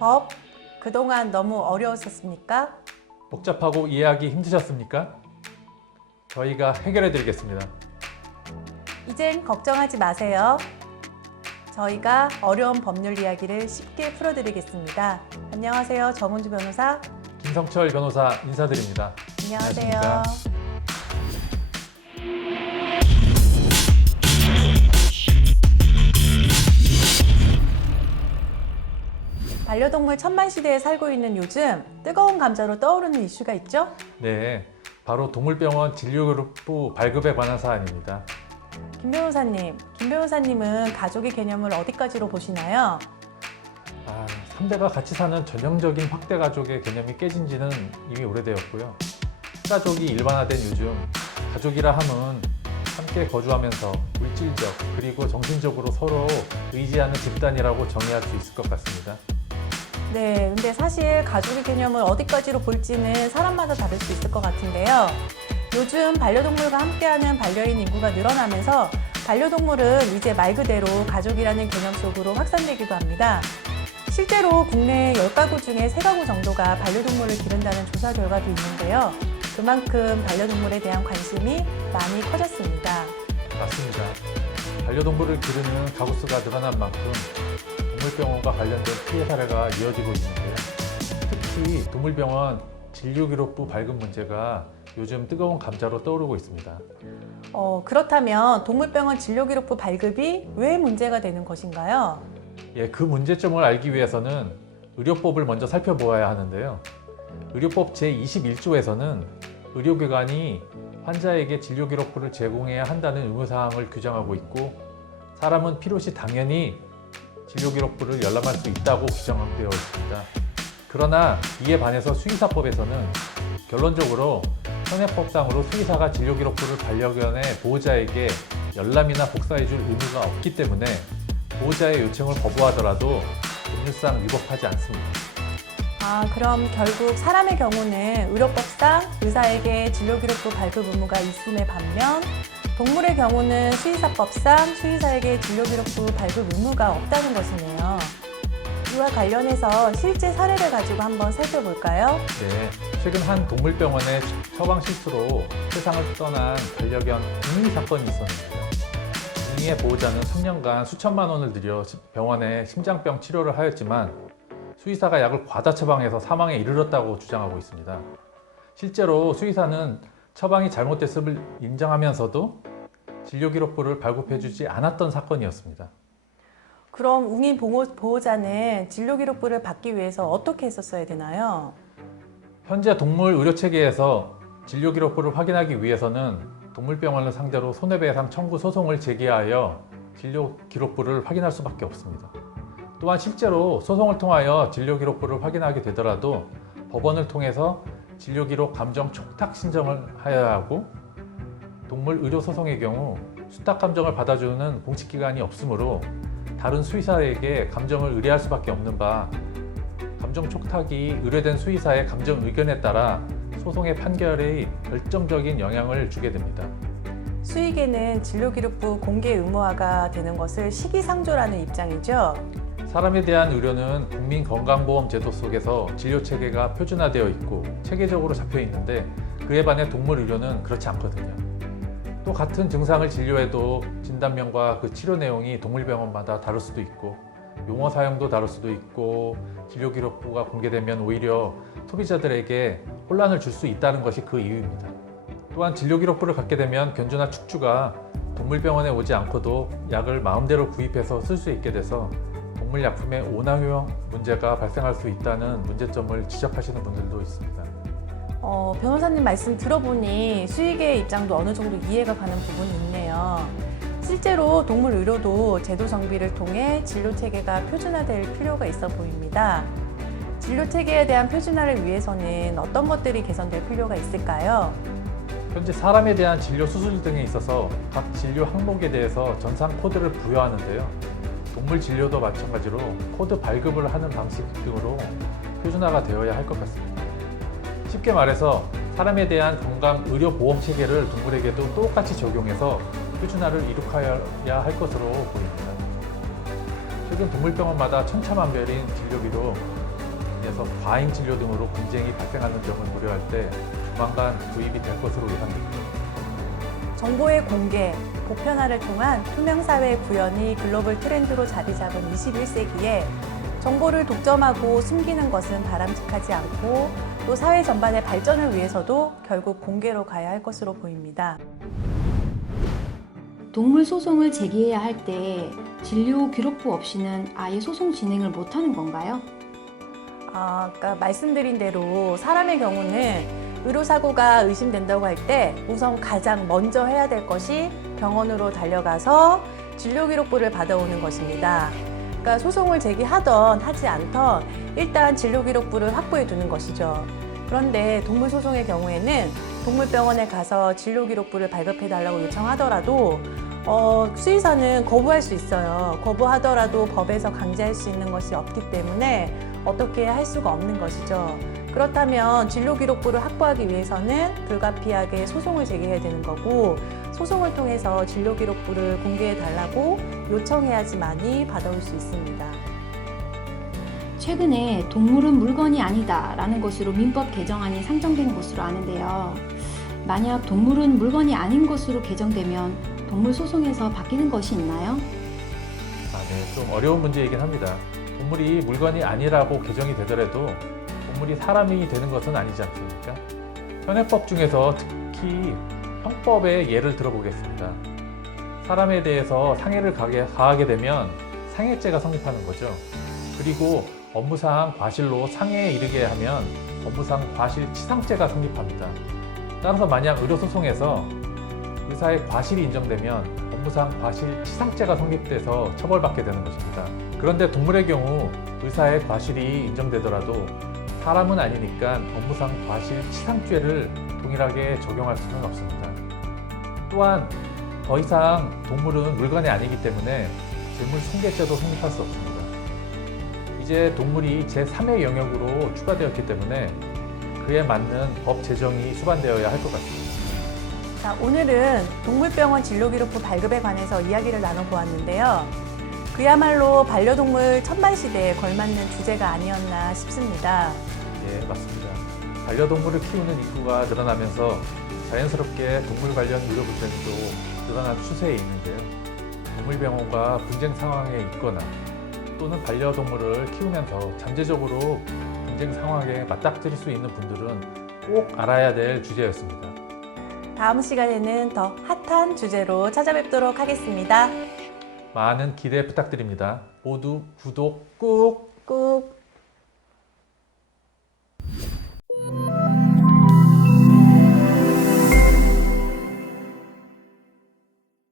법, 그동안 너무 어려우셨습니까? 복잡하고 이해하기 힘드셨습니까? 저희가 해결해 드리겠습니다. 이젠 걱정하지 마세요. 저희가 어려운 법률 이야기를 쉽게 풀어드리겠습니다. 안녕하세요. 정은주 변호사. 김성철 변호사 인사드립니다. 안녕하세요. 안녕하십니까? 반려동물 천만 시대에 살고 있는 요즘 뜨거운 감자로 떠오르는 이슈가 있죠? 네, 바로 동물병원 진료그룹부 발급에 관한 사안입니다. 김 변호사님은 가족의 개념을 어디까지로 보시나요? 3대가 같이 사는 전형적인 확대 가족의 개념이 깨진 지는 이미 오래되었고요. 가족이 일반화된 요즘 가족이라 함은 함께 거주하면서 물질적 그리고 정신적으로 서로 의지하는 집단이라고 정의할 수 있을 것 같습니다. 네, 근데 사실 가족의 개념을 어디까지로 볼지는 사람마다 다를 수 있을 것 같은데요. 요즘 반려동물과 함께하는 반려인 인구가 늘어나면서 반려동물은 이제 말 그대로 가족이라는 개념 속으로 확산되기도 합니다. 실제로 국내 10가구 중에 3가구 정도가 반려동물을 기른다는 조사 결과도 있는데요. 그만큼 반려동물에 대한 관심이 많이 커졌습니다. 맞습니다. 반려동물을 기르는 가구 수가 늘어난 만큼 동물병원과 관련된 피해 사례가 이어지고 있는데요. 특히 동물병원 진료기록부 발급 문제가 요즘 뜨거운 감자로 떠오르고 있습니다. 그렇다면 동물병원 진료기록부 발급이 왜 문제가 되는 것인가요? 그 문제점을 알기 위해서는 의료법을 먼저 살펴보아야 하는데요. 의료법 제21조에서는 의료기관이 환자에게 진료기록부를 제공해야 한다는 의무사항을 규정하고 있고, 사람은 필요시 당연히 진료기록부를 열람할 수 있다고 규정되어 있습니다. 그러나 이에 반해서 수의사법에서는 결론적으로 현행법상으로 수의사가 진료기록부를 반려견의 보호자에게 열람이나 복사해줄 의무가 없기 때문에 보호자의 요청을 거부하더라도 법률상 위법하지 않습니다. 그럼 결국 사람의 경우는 의료법상 의사에게 진료기록부 발급 의무가 있음에 반면 동물의 경우는 수의사법상 수의사에게 진료기록부 발급 의무가 없다는 것이네요. 이와 관련해서 실제 사례를 가지고 한번 살펴볼까요? 네, 최근 한 동물병원의 처방 실수로 세상을 떠난 반려견 웅이 사건이 있었는데요. 웅이의 보호자는 3년간 수천만 원을 들여 병원에 심장병 치료를 하였지만 수의사가 약을 과다 처방해서 사망에 이르렀다고 주장하고 있습니다. 실제로 수의사는 처방이 잘못됐음을 인정하면서도 진료기록부를 발급해주지 않았던 사건이었습니다. 그럼 웅이 보호자는 진료기록부를 받기 위해서 어떻게 했었어야 되나요? 현재 동물 의료체계에서 진료기록부를 확인하기 위해서는 동물병원을 상대로 손해배상 청구 소송을 제기하여 진료기록부를 확인할 수밖에 없습니다. 또한 실제로 소송을 통하여 진료기록부를 확인하게 되더라도 법원을 통해서 진료기록 감정 촉탁 신청을 하여야 하고, 동물 의료소송의 경우 수탁 감정을 받아주는 공식기관이 없으므로 다른 수의사에게 감정을 의뢰할 수밖에 없는 바, 감정 촉탁이 의뢰된 수의사의 감정 의견에 따라 소송의 판결에 결정적인 영향을 주게 됩니다. 수의계는 진료기록부 공개 의무화가 되는 것을 시기상조라는 입장이죠. 사람에 대한 의료는 국민건강보험제도 속에서 진료체계가 표준화되어 있고 체계적으로 잡혀 있는데, 그에 반해 동물 의료는 그렇지 않거든요. 또 같은 증상을 진료해도 진단명과 그 치료 내용이 동물병원마다 다를 수도 있고, 용어 사용도 다를 수도 있고, 진료기록부가 공개되면 오히려 소비자들에게 혼란을 줄 수 있다는 것이 그 이유입니다. 또한 진료기록부를 갖게 되면 견주나 축주가 동물병원에 오지 않고도 약을 마음대로 구입해서 쓸 수 있게 돼서 동물약품의 오남용 문제가 발생할 수 있다는 문제점을 지적하시는 분들도 있습니다. 변호사님 말씀 들어보니 수의계의 입장도 어느 정도 이해가 가는 부분이 있네요. 실제로 동물 의료도 제도 정비를 통해 진료 체계가 표준화될 필요가 있어 보입니다. 진료 체계에 대한 표준화를 위해서는 어떤 것들이 개선될 필요가 있을까요? 현재 사람에 대한 진료 수술 등에 있어서 각 진료 항목에 대해서 전산 코드를 부여하는데요. 동물 진료도 마찬가지로 코드 발급을 하는 방식 등으로 표준화가 되어야 할 것 같습니다. 쉽게 말해서 사람에 대한 건강 의료 보험 체계를 동물에게도 똑같이 적용해서 표준화를 이룩해야 할 것으로 보입니다. 최근 동물병원마다 천차만별인 진료비로 인해서 과잉 진료 등으로 분쟁이 발생하는 점을 고려할 때 조만간 도입이 될 것으로 예상됩니다. 정보의 공개, 보편화를 통한 투명사회 구현이 글로벌 트렌드로 자리 잡은 21세기에 정보를 독점하고 숨기는 것은 바람직하지 않고 또 사회 전반의 발전을 위해서도 결국 공개로 가야 할 것으로 보입니다. 동물 소송을 제기해야 할 때 진료 기록부 없이는 아예 소송 진행을 못하는 건가요? 아까 말씀드린 대로 사람의 경우는 의료사고가 의심된다고 할 때 우선 가장 먼저 해야 될 것이 병원으로 달려가서 진료기록부를 받아오는 것입니다. 그러니까 소송을 제기하던 하지 않던 일단 진료기록부를 확보해 두는 것이죠. 그런데 동물소송의 경우에는 동물병원에 가서 진료기록부를 발급해 달라고 요청하더라도 수의사는 거부할 수 있어요. 거부하더라도 법에서 강제할 수 있는 것이 없기 때문에 어떻게 할 수가 없는 것이죠. 그렇다면 진료기록부를 확보하기 위해서는 불가피하게 소송을 제기해야 되는 거고, 소송을 통해서 진료기록부를 공개해 달라고 요청해야지만이 받아올 수 있습니다. 최근에 동물은 물건이 아니다 라는 것으로 민법 개정안이 상정된 것으로 아는데요. 만약 동물은 물건이 아닌 것으로 개정되면 동물 소송에서 바뀌는 것이 있나요? 네, 좀 어려운 문제이긴 합니다. 동물이 물건이 아니라고 개정이 되더라도 동물이 사람이 되는 것은 아니지 않습니까? 현행법 중에서 특히 형법의 예를 들어보겠습니다. 사람에 대해서 상해를 가하게 되면 상해죄가 성립하는 거죠. 그리고 업무상 과실로 상해에 이르게 하면 업무상 과실치상죄가 성립합니다. 따라서 만약 의료소송에서 의사의 과실이 인정되면 업무상 과실치상죄가 성립돼서 처벌받게 되는 것입니다. 그런데 동물의 경우 의사의 과실이 인정되더라도 사람은 아니니까 업무상 과실치상죄를 동일하게 적용할 수는 없습니다. 또한 더 이상 동물은 물건이 아니기 때문에 재물승계죄도 성립할 수 없습니다. 이제 동물이 제3의 영역으로 추가되었기 때문에 그에 맞는 법 제정이 수반되어야 할 것 같습니다. 자, 오늘은 동물병원 진료기록부 발급에 관해서 이야기를 나눠보았는데요. 그야말로 반려동물 천만시대에 걸맞는 주제가 아니었나 싶습니다. 예, 맞습니다. 반려동물을 키우는 인구가 늘어나면서 자연스럽게 동물 관련 의료 불편도 늘어난 추세에 있는데요. 동물병원과 분쟁 상황에 있거나 또는 반려동물을 키우면서 잠재적으로 분쟁 상황에 맞닥뜨릴 수 있는 분들은 꼭 알아야 될 주제였습니다. 다음 시간에는 더 핫한 주제로 찾아뵙도록 하겠습니다. 많은 기대 부탁드립니다. 모두 구독 꾹! 꾹!